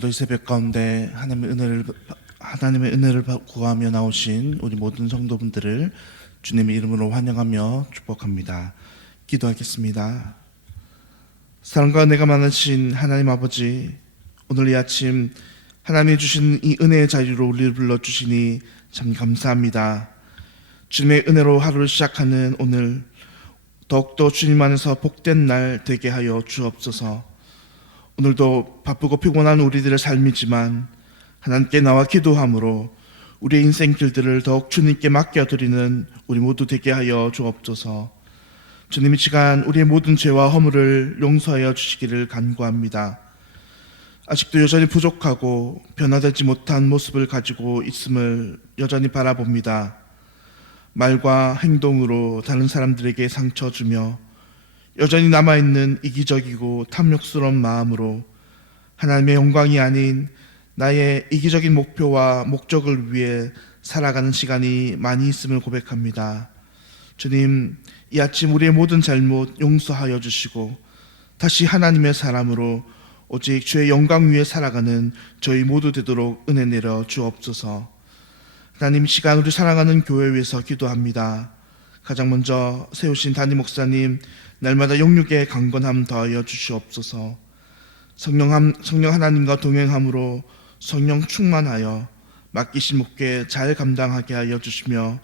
오늘도 이 새벽 가운데 하나님의 은혜를 하나님의 은혜를 구하며 나오신 우리 모든 성도분들을 주님의 이름으로 환영하며 축복합니다. 기도하겠습니다. 사랑과 은혜가 많으신 하나님 아버지, 오늘 이 아침 하나님이 주신 이 은혜의 자리로 우리를 불러 주시니 참 감사합니다. 주님의 은혜로 하루를 시작하는 오늘 더욱더 주님 안에서 복된 날 되게 하여 주옵소서. 오늘도 바쁘고 피곤한 우리들의 삶이지만 하나님께 나와 기도함으로 우리의 인생 길들을 더욱 주님께 맡겨드리는 우리 모두 되게 하여 주옵소서. 주님 이 시간 우리의 모든 죄와 허물을 용서하여 주시기를 간구합니다. 아직도 여전히 부족하고 변화되지 못한 모습을 가지고 있음을 여전히 바라봅니다. 말과 행동으로 다른 사람들에게 상처 주며 여전히 남아있는 이기적이고 탐욕스러운 마음으로 하나님의 영광이 아닌 나의 이기적인 목표와 목적을 위해 살아가는 시간이 많이 있음을 고백합니다. 주님, 이 아침 우리의 모든 잘못 용서하여 주시고 다시 하나님의 사람으로 오직 주의 영광 위에 살아가는 저희 모두 되도록 은혜 내려 주옵소서. 하나님 이 시간 우리 사랑하는 교회 위해서 기도합니다. 가장 먼저 세우신 담임 목사님 날마다 영육의 강건함 더하여 주시옵소서. 성령, 함- 성령 하나님과 동행함으로 성령 충만하여 맡기신 목회 잘 감당하게 하여 주시며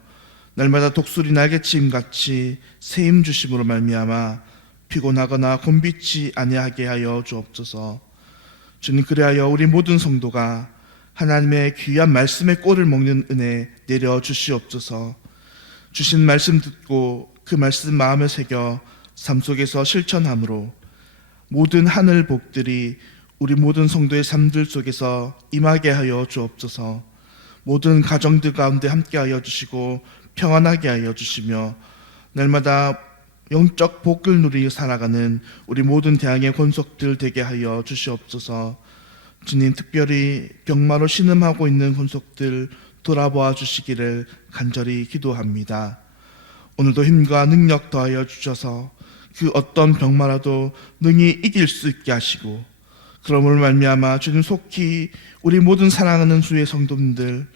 날마다 독수리 날개침 같이 세임 주심으로 말미암아 피곤하거나 곤비치 아니하게 하여 주옵소서. 주님 그리하여 우리 모든 성도가 하나님의 귀한 말씀의 꼴을 먹는 은혜 내려 주시옵소서. 주신 말씀 듣고 그 말씀 마음에 새겨 삶 속에서 실천함으로 모든 하늘 복들이 우리 모든 성도의 삶들 속에서 임하게 하여 주옵소서. 모든 가정들 가운데 함께 하여 주시고 평안하게 하여 주시며 날마다 영적 복을 누리 살아가는 우리 모든 대항의 권속들 되게 하여 주시옵소서. 주님 특별히 병마로 신음하고 있는 권속들 돌아보아 주시기를 간절히 기도합니다. 오늘도 힘과 능력 더하여 주셔서 그 어떤 병마라도 능히 이길 수 있게 하시고 그러므로 말미암아 주님 속히 우리 모든 사랑하는 주의 성도님들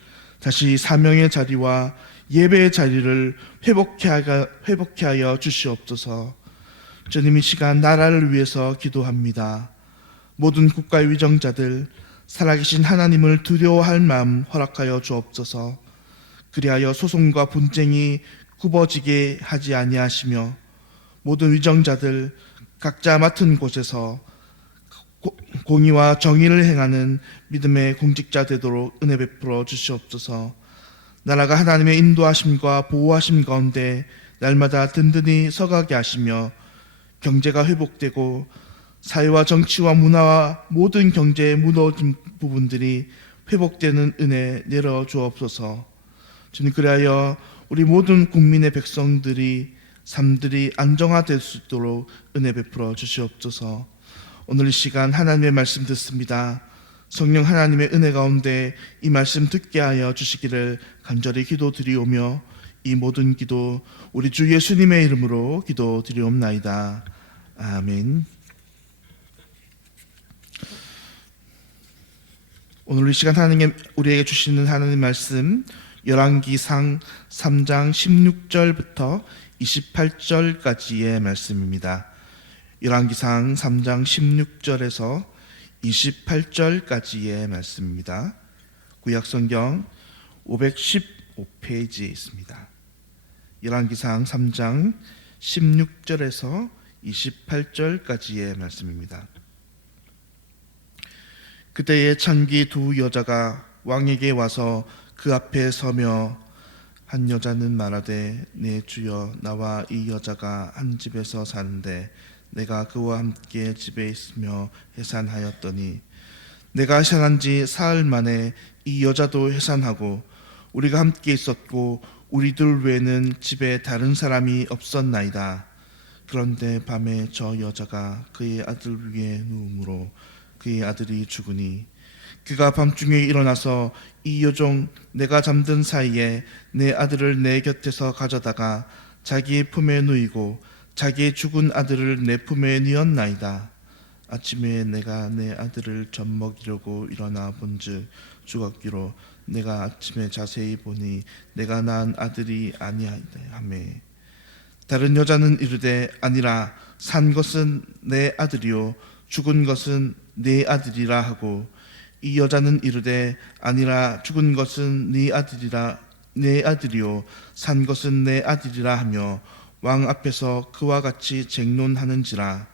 다시 사명의 자리와 예배의 자리를 회복해 하여, 회복해 하여 주시옵소서. 주님 이 시간 나라를 위해서 기도합니다. 모든 국가의 위정자들 살아계신 하나님을 두려워할 마음 허락하여 주옵소서. 그리하여 소송과 분쟁이 굽어지게 하지 아니하시며 모든 위정자들 각자 맡은 곳에서 고- 공의와 정의를 행하는 믿음의 공직자 되도록 은혜 베풀어 주시옵소서. 나라가 하나님의 인도하심과 보호하심 가운데 날마다 든든히 서가게 하시며 경제가 회복되고 사회와 정치와 문화와 모든 경제의 무너진 부분들이 회복되는 은혜 내려 주옵소서. 주님 그리하여 우리 모든 국민의 백성들이 삶들이 안정화될 수 있도록 은혜 베풀어 주시옵소서. 오늘 이 시간 하나님의 말씀 듣습니다. 성령 하나님의 은혜 가운데 이 말씀 듣게 하여 주시기를 간절히 기도드리오며 이 모든 기도 우리 주 예수님의 이름으로 기도드리옵나이다. 아멘. 오늘 이 시간 하나님 우리에게 주시는 하나님 말씀 열왕기상 3장 16절부터 28절까지의 말씀입니다. 열왕기상 3장 16절에서 28절까지의 말씀입니다. 구약 성경 515페이지에 있습니다. 열왕기상 3장 16절에서 28절까지의 말씀입니다. 그때에 천기 두 여자가 왕에게 와서 그 앞에 서며 한 여자는 말하되 내 주여 나와 이 여자가 한 집에서 사는데 내가 그와 함께 집에 있으며 해산하였더니 내가 해산한 지 사흘 만에 이 여자도 해산하고 우리가 함께 있었고 우리들 외에는 집에 다른 사람이 없었나이다. 그런데 밤에 저 여자가 그의 아들 위에 누움으로 그의 아들이 죽으니 그가 밤중에 일어나서 이 여종 내가 잠든 사이에 내 아들을 내 곁에서 가져다가 자기의 품에 누이고 자기의 죽은 아들을 내 품에 뉘었나이다. 아침에 내가 내 아들을 젖 먹이려고 일어나 본즉 죽었기로 내가 아침에 자세히 보니 내가 낳은 아들이 아니하매 다른 여자는 이르되 아니라 산 것은 내 아들이요 죽은 것은 내 아들이라 하고 이 여자는 이르되 아니라 죽은 것은 네 아들이라 내 아들이요. 산 것은 내 아들이라 하며 왕 앞에서 그와 같이 쟁론하는지라.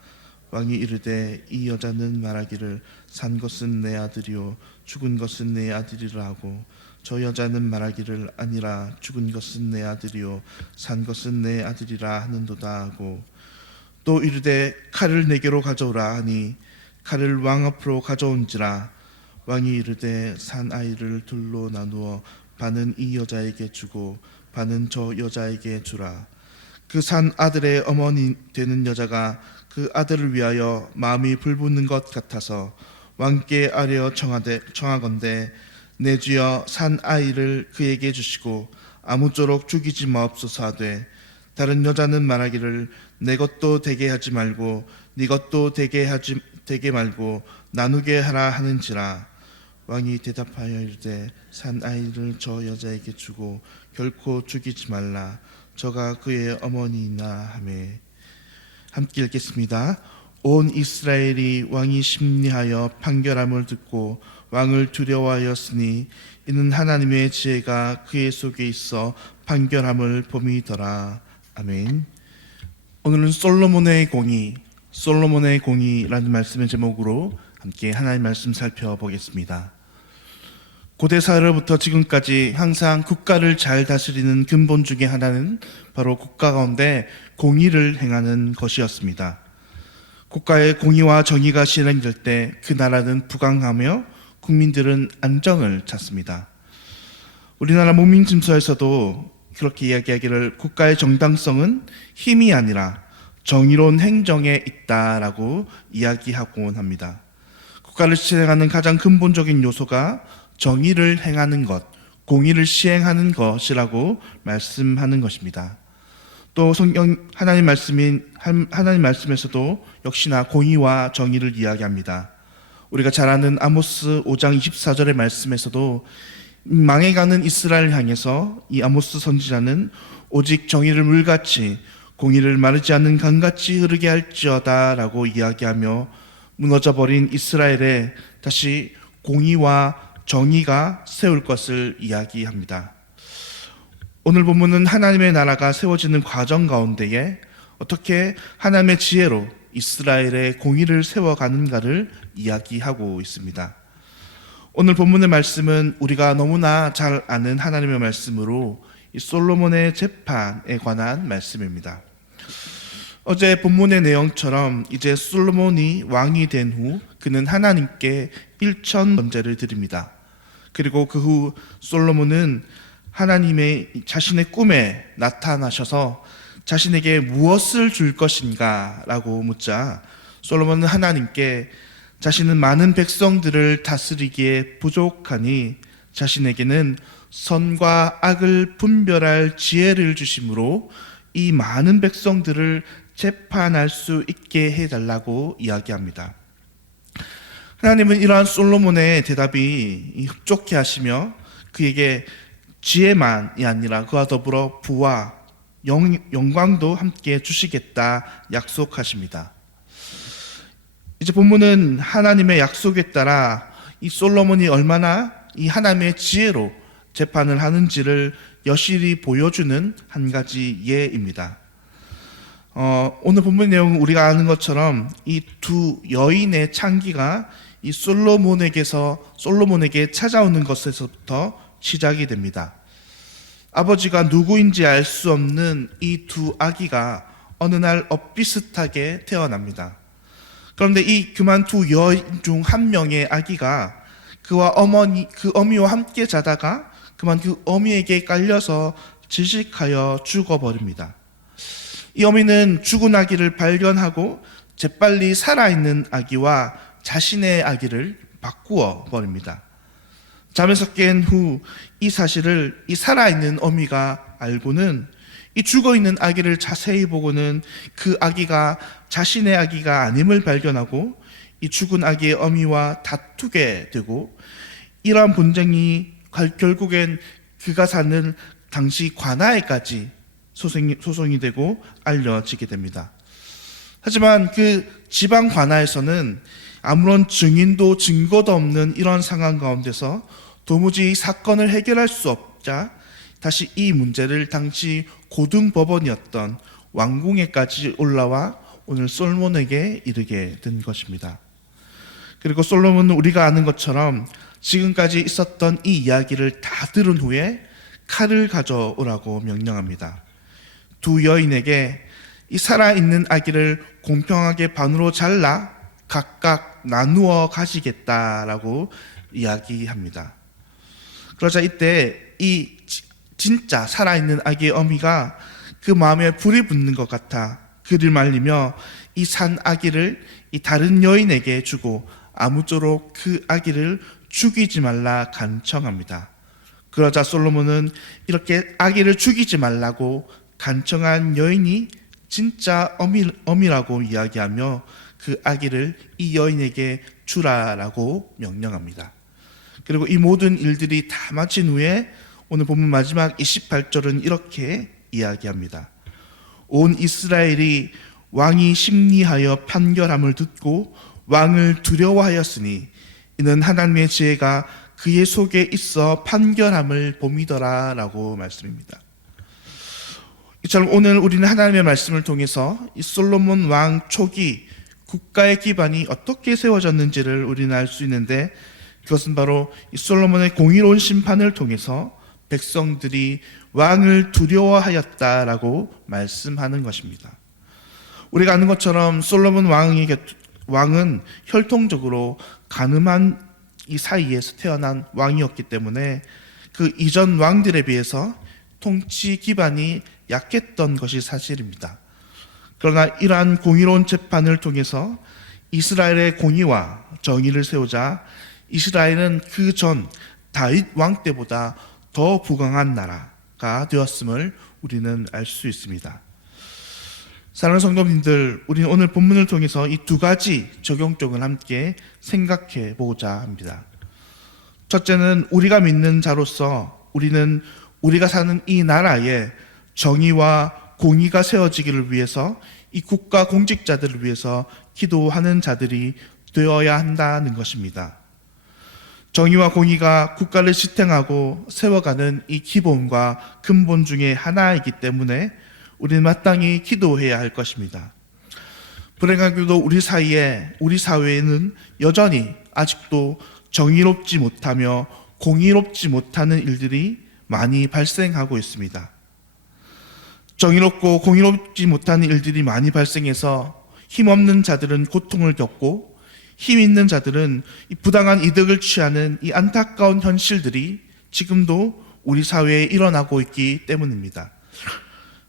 왕이 이르되 이 여자는 말하기를 산 것은 내 아들이요 죽은 것은 내 아들이라 하고 저 여자는 말하기를 아니라 죽은 것은 내 아들이요 산 것은 내 아들이라 하는도다 하고 또 이르되 칼을 내게로 가져오라 하니 칼을 왕 앞으로 가져온지라 왕이 이르되 산 아이를 둘로 나누어 반은 이 여자에게 주고 반은 저 여자에게 주라. 그 산 아들의 어머니 되는 여자가 그 아들을 위하여 마음이 불붙는 것 같아서 왕께 아뢰어 청하되 청하건대 내 주여 산 아이를 그에게 주시고 아무쪼록 죽이지 마옵소서 하되 다른 여자는 말하기를 내 것도 되게 하지 말고 네 것도 되게 하지 되게 말고 나누게 하라 하는지라 왕이 대답하여 이르되 산 아이를 저 여자에게 주고 결코 죽이지 말라 저가 그의 어머니이나 하매 함께 읽겠습니다. 온 이스라엘이 왕이 심리하여 판결함을 듣고 왕을 두려워하였으니 이는 하나님의 지혜가 그의 속에 있어 판결함을 봄이더라. 아멘. 오늘은 솔로몬의 공의, 솔로몬의 공의라는 말씀의 제목으로 함께 하나님 말씀 살펴보겠습니다. 고대 사회로부터 지금까지 항상 국가를 잘 다스리는 근본 중에 하나는 바로 국가 가운데 공의를 행하는 것이었습니다. 국가의 공의와 정의가 실행될 때 그 나라는 부강하며 국민들은 안정을 찾습니다. 우리나라 목민짐서에서도 그렇게 이야기하기를 국가의 정당성은 힘이 아니라 정의로운 행정에 있다라고 이야기하곤 합니다. 국가를 실행하는 가장 근본적인 요소가 정의를 행하는 것, 공의를 시행하는 것이라고 말씀하는 것입니다. 또 성경 하나님 말씀인 하나님 말씀에서도 역시나 공의와 정의를 이야기합니다. 우리가 잘 아는 아모스 5장 24절의 말씀에서도 망해가는 이스라엘 향해서 이 아모스 선지자는 오직 정의를 물같이 공의를 마르지 않는 강같이 흐르게 할지어다라고 이야기하며 무너져 버린 이스라엘에 다시 공의와 정의가 세울 것을 이야기합니다. 오늘 본문은 하나님의 나라가 세워지는 과정 가운데에 어떻게 하나님의 지혜로 이스라엘의 공의를 세워가는가를 이야기하고 있습니다. 오늘 본문의 말씀은 우리가 너무나 잘 아는 하나님의 말씀으로 이 솔로몬의 재판에 관한 말씀입니다. 어제 본문의 내용처럼 이제 솔로몬이 왕이 된 후 그는 하나님께 일천 번제를 드립니다. 그리고 그 후 솔로몬은 하나님의 자신의 꿈에 나타나셔서 자신에게 무엇을 줄 것인가 라고 묻자 솔로몬은 하나님께 자신은 많은 백성들을 다스리기에 부족하니 자신에게는 선과 악을 분별할 지혜를 주심으로 이 많은 백성들을 재판할 수 있게 해달라고 이야기합니다. 하나님은 이러한 솔로몬의 대답이 흡족해 하시며 그에게 지혜만이 아니라 그와 더불어 부와 영, 영광도 함께 주시겠다 약속하십니다. 이제 본문은 하나님의 약속에 따라 이 솔로몬이 얼마나 이 하나님의 지혜로 재판을 하는지를 여실히 보여주는 한 가지 예입니다. 어, 오늘 본문 내용은 우리가 아는 것처럼 이 두 여인의 창기가 이 솔로몬에게서 솔로몬에게 찾아오는 것에서부터 시작이 됩니다. 아버지가 누구인지 알 수 없는 이 두 아기가 어느 날 엇비슷하게 태어납니다. 그런데 이 그만 두 여인 중 한 명의 아기가 그와 어머니 그 어미와 함께 자다가 그만 그 어미에게 깔려서 질식하여 죽어버립니다. 이 어미는 죽은 아기를 발견하고 재빨리 살아있는 아기와 자신의 아기를 바꾸어 버립니다. 잠에서 깬 후 이 사실을 이 살아있는 어미가 알고는 이 죽어 있는 아기를 자세히 보고는 그 아기가 자신의 아기가 아님을 발견하고 이 죽은 아기의 어미와 다투게 되고 이러한 분쟁이 갈- 결국엔 그가 사는 당시 관아에까지 소송이, 소송이 되고 알려지게 됩니다. 하지만 그 지방 관아에서는 아무런 증인도 증거도 없는 이런 상황 가운데서 도무지 이 사건을 해결할 수 없자 다시 이 문제를 당시 고등법원이었던 왕궁에까지 올라와 오늘 솔몬에게 이르게 된 것입니다. 그리고 솔로몬은 우리가 아는 것처럼 지금까지 있었던 이 이야기를 다 들은 후에 칼을 가져오라고 명령합니다. 두 여인에게 이 살아있는 아기를 공평하게 반으로 잘라 각각 나누어 가시겠다라고 이야기합니다. 그러자 이때 이 지- 진짜 살아있는 아기의 어미가 그 마음에 불이 붙는 것 같아 그를 말리며 이 산 아기를 이 다른 여인에게 주고 아무쪼록 그 아기를 죽이지 말라 간청합니다. 그러자 솔로몬은 이렇게 아기를 죽이지 말라고 간청한 여인이 진짜 어미, 어미라고 이야기하며 그 아기를 이 여인에게 주라라고 명령합니다. 그리고 이 모든 일들이 다 마친 후에 오늘 본문 마지막 28절은 이렇게 이야기합니다. 온 이스라엘이 왕이 심리하여 판결함을 듣고 왕을 두려워하였으니 이는 하나님의 지혜가 그의 속에 있어 판결함을 봄이더라라고 말씀입니다. 이처럼 오늘 우리는 하나님의 말씀을 통해서 이 솔로몬 왕 초기 국가의 기반이 어떻게 세워졌는지를 우리는 알 수 있는데 그것은 바로 이 솔로몬의 공의로운 심판을 통해서 백성들이 왕을 두려워하였다라고 말씀하는 것입니다. 우리가 아는 것처럼 솔로몬 왕이 왕은 혈통적으로 가늠한 이 사이에서 태어난 왕이었기 때문에 그 이전 왕들에 비해서 통치 기반이 약했던 것이 사실입니다. 그러나 이러한 공의로운 재판을 통해서 이스라엘의 공의와 정의를 세우자 이스라엘은 그 전 다윗 왕 때보다 더 부강한 나라가 되었음을 우리는 알 수 있습니다. 사랑하는 성도님들, 우리는 오늘 본문을 통해서 이 두 가지 적용점을 함께 생각해 보고자 합니다. 첫째는 우리가 믿는 자로서 우리는 우리가 사는 이 나라에 정의와 공의가 세워지기를 위해서 이 국가 공직자들을 위해서 기도하는 자들이 되어야 한다는 것입니다. 정의와 공의가 국가를 지탱하고 세워가는 이 기본과 근본 중에 하나이기 때문에 우리는 마땅히 기도해야 할 것입니다. 불행하게도 우리 사이에 우리 사회에는 여전히 아직도 정의롭지 못하며 공의롭지 못하는 일들이 많이 발생하고 있습니다. 정의롭고 공의롭지 못하는 일들이 많이 발생해서 힘없는 자들은 고통을 겪고 힘 있는 자들은 이 부당한 이득을 취하는 이 안타까운 현실들이 지금도 우리 사회에 일어나고 있기 때문입니다.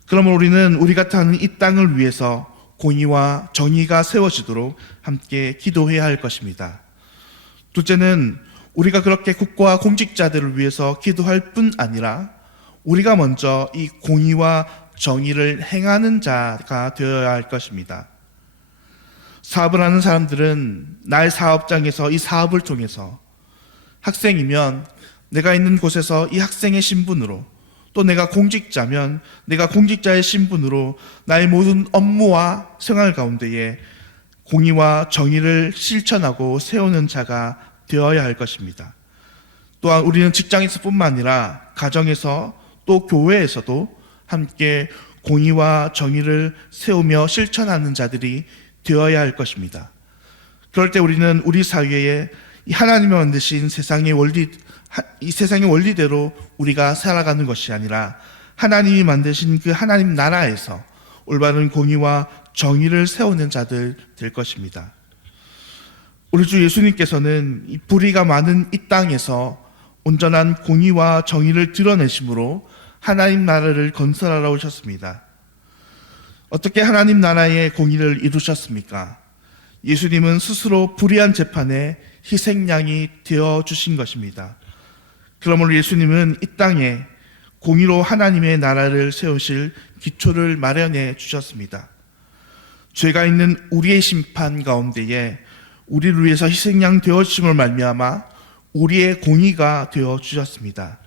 그러면 우리는 우리가 사는 이 땅을 위해서 공의와 정의가 세워지도록 함께 기도해야 할 것입니다. 둘째는 우리가 그렇게 국가와 공직자들을 위해서 기도할 뿐 아니라 우리가 먼저 이 공의와 정의를 행하는 자가 되어야 할 것입니다. 사업을 하는 사람들은 나의 사업장에서 이 사업을 통해서 학생이면 내가 있는 곳에서 이 학생의 신분으로 또 내가 공직자면 내가 공직자의 신분으로 나의 모든 업무와 생활 가운데에 공의와 정의를 실천하고 세우는 자가 되어야 할 것입니다. 또한 우리는 직장에서뿐만 아니라 가정에서 또 교회에서도 함께 공의와 정의를 세우며 실천하는 자들이 되어야 할 것입니다. 그럴 때 우리는 우리 사회에 이 하나님이 만드신 세상의 원리, 하- 이 세상의 원리대로 우리가 살아가는 것이 아니라 하나님이 만드신 그 하나님 나라에서 올바른 공의와 정의를 세우는 자들 될 것입니다. 우리 주 예수님께서는 이 불의가 많은 이 땅에서 온전한 공의와 정의를 드러내심으로 하나님 나라를 건설하러 오셨습니다. 어떻게 하나님 나라의 공의를 이루셨습니까? 예수님은 스스로 불의한 재판에 희생양이 되어 주신 것입니다. 그러므로 예수님은 이 땅에 공의로 하나님의 나라를 세우실 기초를 마련해 주셨습니다. 죄가 있는 우리의 심판 가운데에 우리를 위해서 희생양 되어 주심을 말미암아 우리의 공의가 되어 주셨습니다.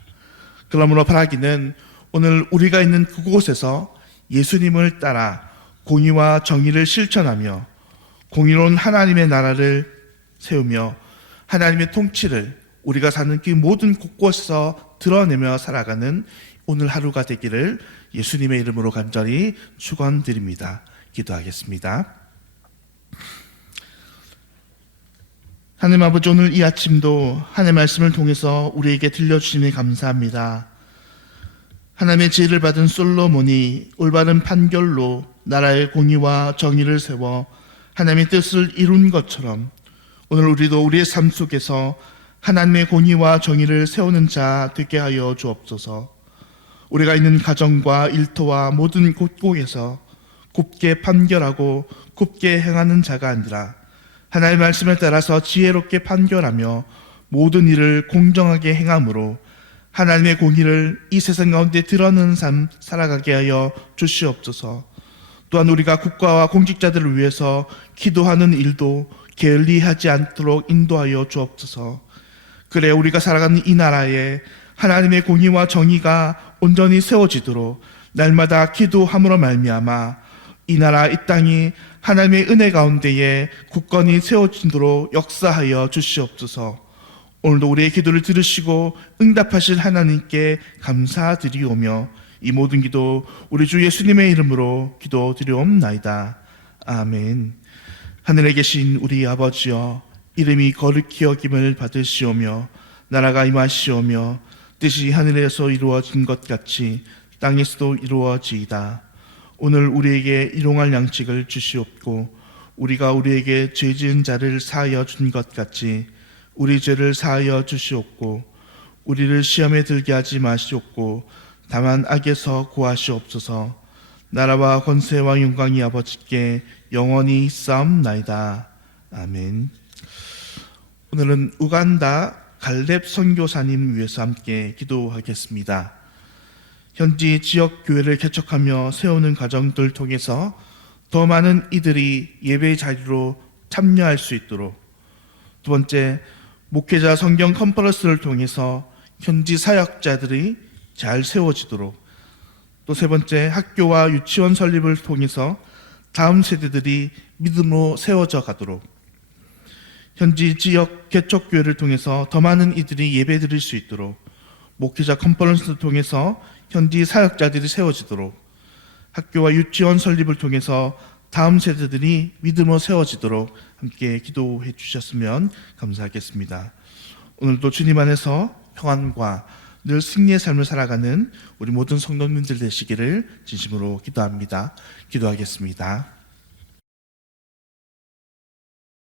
그러므로 바라기는 오늘 우리가 있는 그곳에서 예수님을 따라 공의와 정의를 실천하며 공의로운 하나님의 나라를 세우며 하나님의 통치를 우리가 사는 그 모든 곳곳에서 드러내며 살아가는 오늘 하루가 되기를 예수님의 이름으로 간절히 축원드립니다. 기도하겠습니다. 하나님 아버지 오늘 이 아침도 하나님의 말씀을 통해서 우리에게 들려주시니 감사합니다. 하나님의 지혜를 받은 솔로몬이 올바른 판결로 나라의 공의와 정의를 세워 하나님의 뜻을 이룬 것처럼 오늘 우리도 우리의 삶 속에서 하나님의 공의와 정의를 세우는 자 되게 하여 주옵소서. 우리가 있는 가정과 일터와 모든 곳곳에서 곱게 판결하고 곱게 행하는 자가 아니라 하나님의 말씀을 따라서 지혜롭게 판결하며 모든 일을 공정하게 행함으로 하나님의 공의를 이 세상 가운데 드러내는 삶 살아가게 하여 주시옵소서. 또한 우리가 국가와 공직자들을 위해서 기도하는 일도 게을리하지 않도록 인도하여 주옵소서. 그래 우리가 살아가는 이 나라에 하나님의 공의와 정의가 온전히 세워지도록 날마다 기도함으로 말미암아 이 나라 이 땅이 하나님의 은혜 가운데에 굳건히 세워지도록 역사하여 주시옵소서. 오늘도 우리의 기도를 들으시고 응답하실 하나님께 감사드리오며 이 모든 기도 우리 주 예수님의 이름으로 기도드리옵나이다. 아멘. 하늘에 계신 우리 아버지여 이름이 거룩히 여김을 받으시오며 나라가 임하시오며 뜻이 하늘에서 이루어진 것 같이 땅에서도 이루어지이다. 오늘 우리에게 일용할 양식을 주시옵고 우리가 우리에게 죄 지은 자를 사하여 준 것 같이 우리 죄를 사하여 주시옵고 우리를 시험에 들게 하지 마시옵고 다만 악에서 구하시옵소서. 나라와 권세와 영광이 아버지께 영원히 싸움나이다. 아멘. 오늘은 우간다 갈렙 선교사님 위해서 함께 기도하겠습니다. 현지 지역 교회를 개척하며 세우는 과정들 통해서 더 많은 이들이 예배 자리로 참여할 수 있도록. 두 번째 목회자 성경 컨퍼런스를 통해서 현지 사역자들이 잘 세워지도록. 또 세 번째 학교와 유치원 설립을 통해서 다음 세대들이 믿음으로 세워져 가도록. 현지 지역 개척교회를 통해서 더 많은 이들이 예배 드릴 수 있도록 목회자 컨퍼런스를 통해서 현지 사역자들이 세워지도록 학교와 유치원 설립을 통해서 다음 세대들이 믿음으로 세워지도록 함께 기도해 주셨으면 감사하겠습니다. 오늘도 주님 안에서 평안과 늘 승리의 삶을 살아가는 우리 모든 성도님들 되시기를 진심으로 기도합니다. 기도하겠습니다.